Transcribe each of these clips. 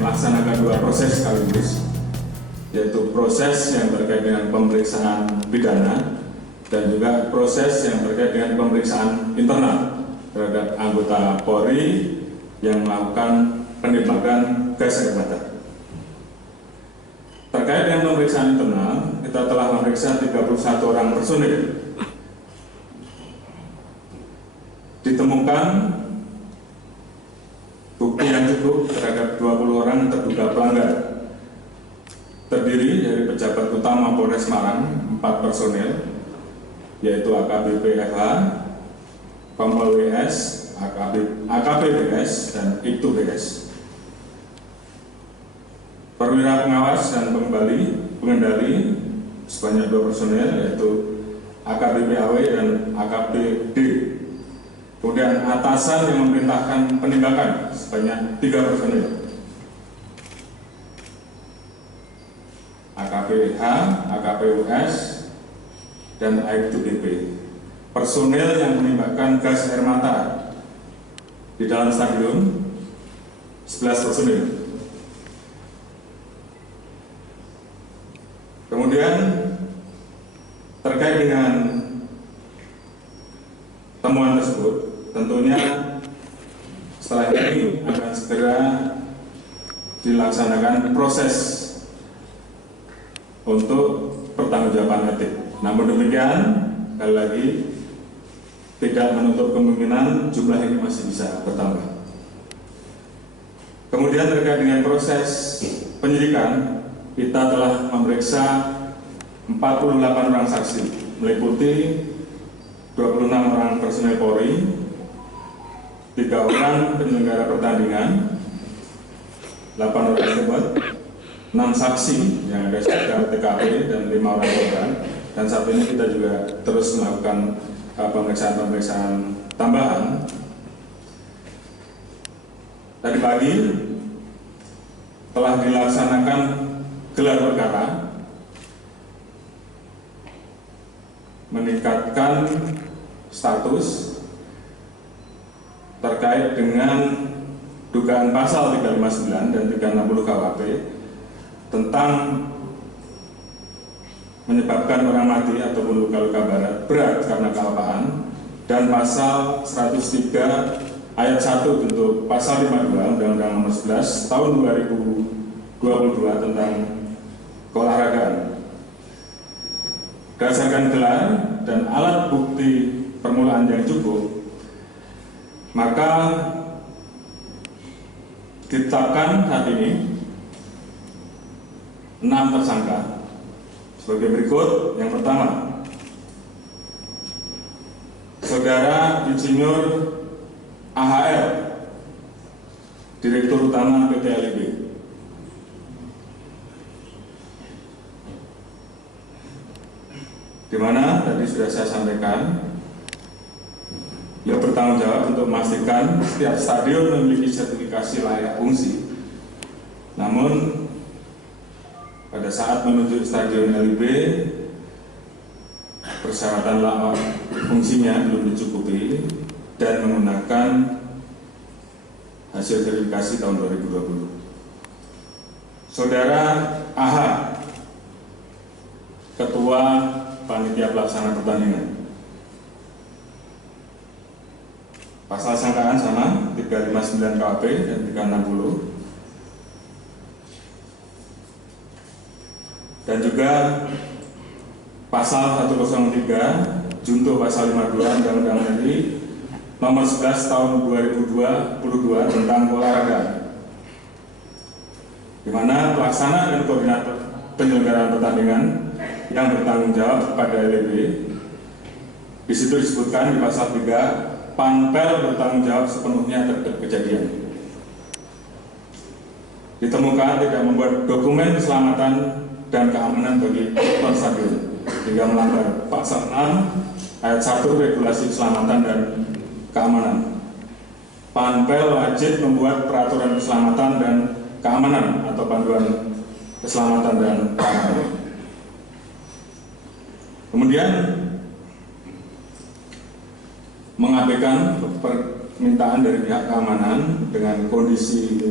Melaksanakan dua proses sekaligus, yaitu proses yang terkait dengan pemeriksaan pidana dan juga proses yang terkait dengan pemeriksaan internal terhadap anggota Polri yang melakukan penembakan gas air mata. Terkait dengan pemeriksaan internal, kita telah memeriksa 31 orang personil. Ditemukan bukti yang cukup terhadap 20 orang terduga pelanggar, terdiri dari pejabat utama Polres Malang 4 personil, yaitu AKBP FH, Kompol WS, AKP BS, dan Ibtu BS. Perwira pengawas dan pengendali sebanyak 2 personil, yaitu AKBP AW dan AKP D. Kemudian atasan yang memerintahkan penembakan sebanyak 3 personil, AKP H, AKP US, dan AIB2BP. Personil yang menembakkan gas air mata di dalam stadion 11 personil. Kemudian terkait dengan temuan tersebut, tentunya setelah ini akan segera dilaksanakan proses untuk pertanggungjawaban etik. Namun demikian, sekali lagi tidak menutup kemungkinan jumlah ini masih bisa bertambah. Kemudian terkait dengan proses penyidikan, kita telah memeriksa 48 orang saksi, meliputi 26 orang personel Polri, 3 orang penyelenggara pertandingan, 8 orang pejabat, 6 saksi yang ada sekitar TKP dan 5 orang korban. Dan saat ini kita juga terus melakukan pemeriksaan tambahan. Tadi pagi telah dilaksanakan gelar perkara meningkatkan status terkait dengan dugaan pasal 359 dan 360 KUHP tentang menyebabkan orang mati ataupun luka-luka berat karena kelapaan, dan pasal 103 ayat 1 untuk pasal 52 Undang-Undang Nomor 11 Tahun 2022 tentang keolahragaan. Berdasarkan gelar dan alat bukti permulaan yang cukup, maka ditetapkan saat ini 6 tersangka sebagai berikut. Yang pertama, Saudara Insinyur AHR, Direktur Utama PT LIB. Di mana tadi sudah saya sampaikan, beliau bertanggung jawab untuk memastikan setiap stadion memiliki sertifikasi layak fungsi. Namun pada saat menuju stadion LIB, persyaratan layak fungsinya belum dicukupi dan menggunakan hasil verifikasi tahun 2020. Saudara AH, Ketua Panitia Pelaksana Pertandingan. Pasal sangkaan sama, 359 KUHP dan 360. Dan juga pasal 103 junto pasal 52 Undang-Undang RI Nomor 11 Tahun 2022 tentang olahraga, di mana pelaksana dan koordinator penyelenggaraan pertandingan yang bertanggung jawab kepada LIB. Di situ disebutkan di pasal 3, Panpel bertanggung jawab sepenuhnya terhadap kejadian. ditemukan tidak membuat dokumen keselamatan dan keamanan bagi penonton stadion hingga melanggar pasal 6 ayat 1 regulasi keselamatan dan keamanan. Panpel wajib membuat peraturan keselamatan dan keamanan atau panduan keselamatan dan keamanan. Kemudian mengabaikan permintaan dari pihak keamanan dengan kondisi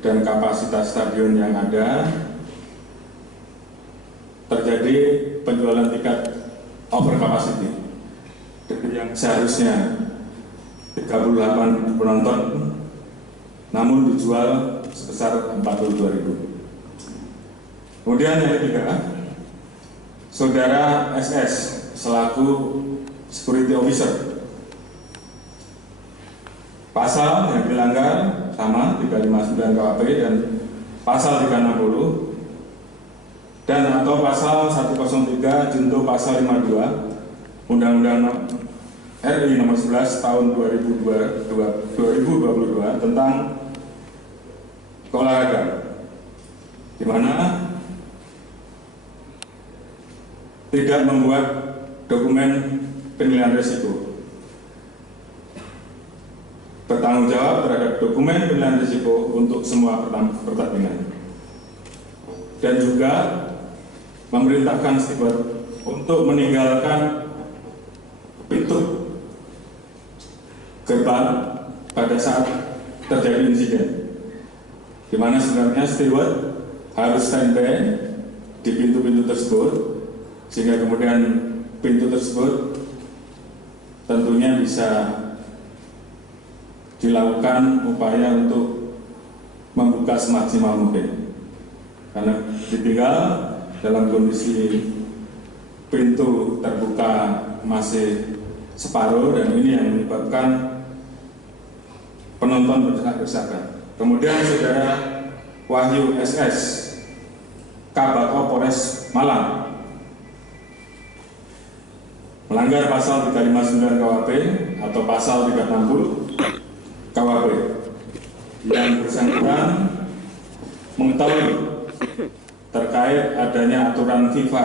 dan kapasitas stadion yang ada, terjadi penjualan tiket over capacity yang seharusnya 38 penonton namun dijual sebesar 42.000. Kemudian yang ketiga, Saudara SS selaku security officer, pasal yang dilanggar sama 359 KUHP dan pasal 360 dan atau pasal 103 junto pasal 52 Undang-Undang RI nomor 11 tahun 2022 tentang keolahragaan, di mana tidak membuat dokumen penilaian risiko, bertanggung jawab terhadap dokumen penilaian risiko untuk semua pertandingan, dan juga memerintahkan steward untuk meninggalkan pintu gerbang pada saat terjadi insiden, di mana sebenarnya steward harus standby di pintu-pintu tersebut, sehingga kemudian pintu tersebut tentunya bisa dilakukan upaya untuk membuka semaksimal mungkin, karena ditinggal dalam kondisi pintu terbuka masih separuh, dan ini yang menyebabkan penonton berdesak-desakan. Kemudian Saudara Wahyu SS, Kabako Polres Malang, melanggar pasal 359 KUHP atau pasal 360 KUHP yang bersangkutan mengetahui terkait adanya aturan FIFA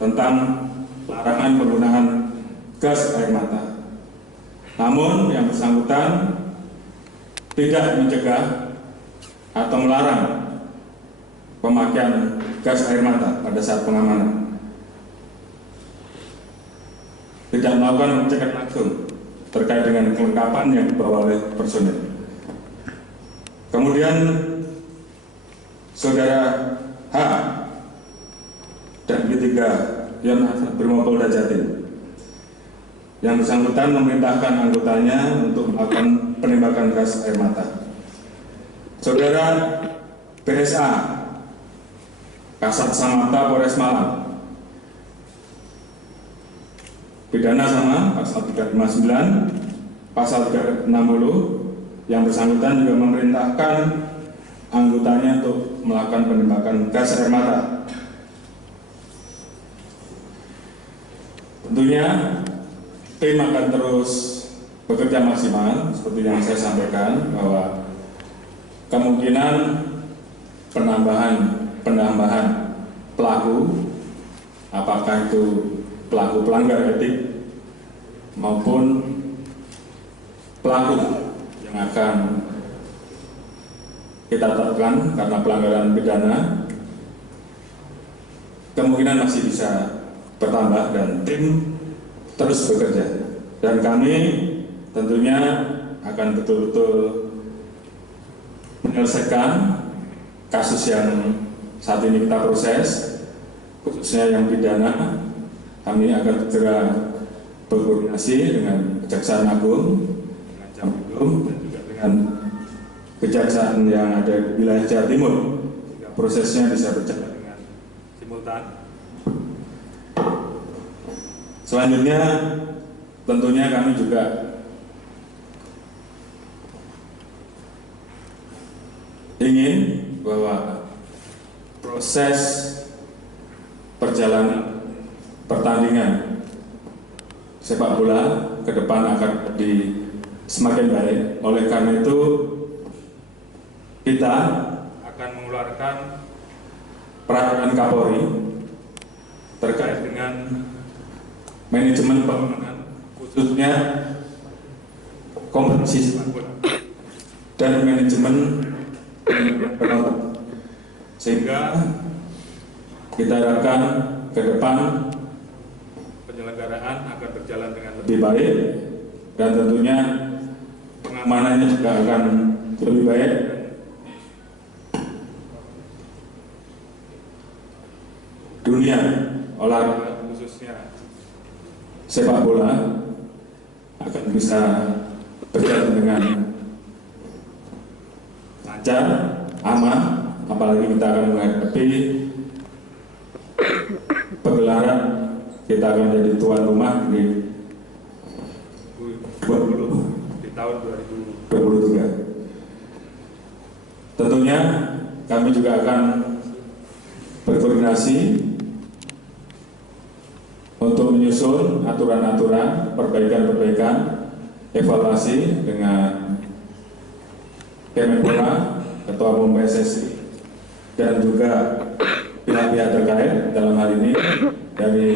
tentang larangan penggunaan gas air mata. Namun yang bersangkutan tidak mencegah atau melarang pemakaian gas air mata pada saat pengamanan, tidak melakukan pengecekan langsung terkait dengan kelengkapan yang dibawa oleh personel. Kemudian Saudara H dan ketiga yang Brimopolda Jatim, yang bersangkutan memerintahkan anggotanya untuk melakukan penembakan gas air mata. Saudara BSA, Kasat Samapta Polres Malang, pidana sama pasal 359, pasal 360, yang bersangkutan juga memerintahkan anggotanya untuk melakukan penembakan gas air mata. Tentunya tim akan terus bekerja maksimal seperti yang saya sampaikan, bahwa kemungkinan penambahan pelaku, apakah itu pelaku pelanggar etik maupun pelaku yang akan kita tetapkan karena pelanggaran pidana, kemungkinan masih bisa bertambah dan tim terus bekerja. Dan kami tentunya akan betul-betul menyelesaikan kasus yang saat ini kita proses, khususnya yang pidana. Kami akan segera berkoordinasi dengan Kejaksaan Agung, dengan Jampidum, dan juga dengan kejaksaan yang ada di wilayah Jawa Timur, sehingga prosesnya bisa berjalan dengan simultan. Selanjutnya tentunya kami juga ingin bahwa proses perjalanan pertandingan sepak bola ke depan akan semakin baik. Oleh karena itu kita akan mengeluarkan peraturan Kapolri terkait dengan manajemen pengamanan, khususnya kompetisi sepak bola dan manajemen penonton, sehingga kita harapkan ke depan penyelenggaraan akan berjalan dengan lebih baik dan tentunya pengamanannya juga akan lebih baik. Dunia olahraga khususnya sepak bola akan bisa berjalan dengan lancar, aman, apalagi kita akan menghadapi pegelaran, kita akan jadi tuan rumah di tahun 2023. Tentunya kami juga akan berkoordinasi untuk menyusun aturan-aturan, perbaikan-perbaikan, evaluasi dengan Kemenpora, Ketua Umum PSSI, dan juga pihak-pihak terkait dalam hal ini dari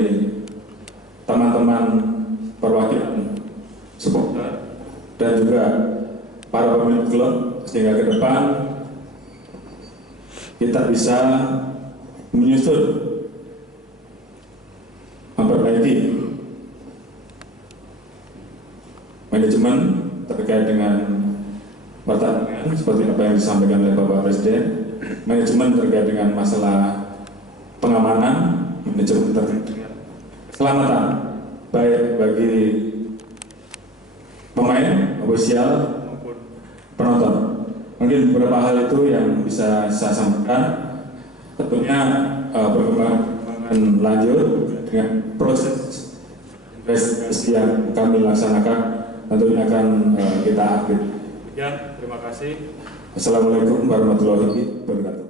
teman-teman perwakilan supporter dan juga para pemilik klub, sehingga ke depan kita bisa menyusun, memperbaiki manajemen terkait dengan pertandingan seperti apa yang disampaikan oleh Bapak Presiden, manajemen terkait dengan masalah pengamanan, manajemen terkait dengan keselamatan baik bagi pemain, ofisial maupun penonton. Mungkin beberapa hal itu yang bisa saya sampaikan. Tentunya perkembangan lanjut dengan proses investigasi yang kami laksanakan tentunya akan kita update. Ya, terima kasih. Assalamualaikum warahmatullahi wabarakatuh.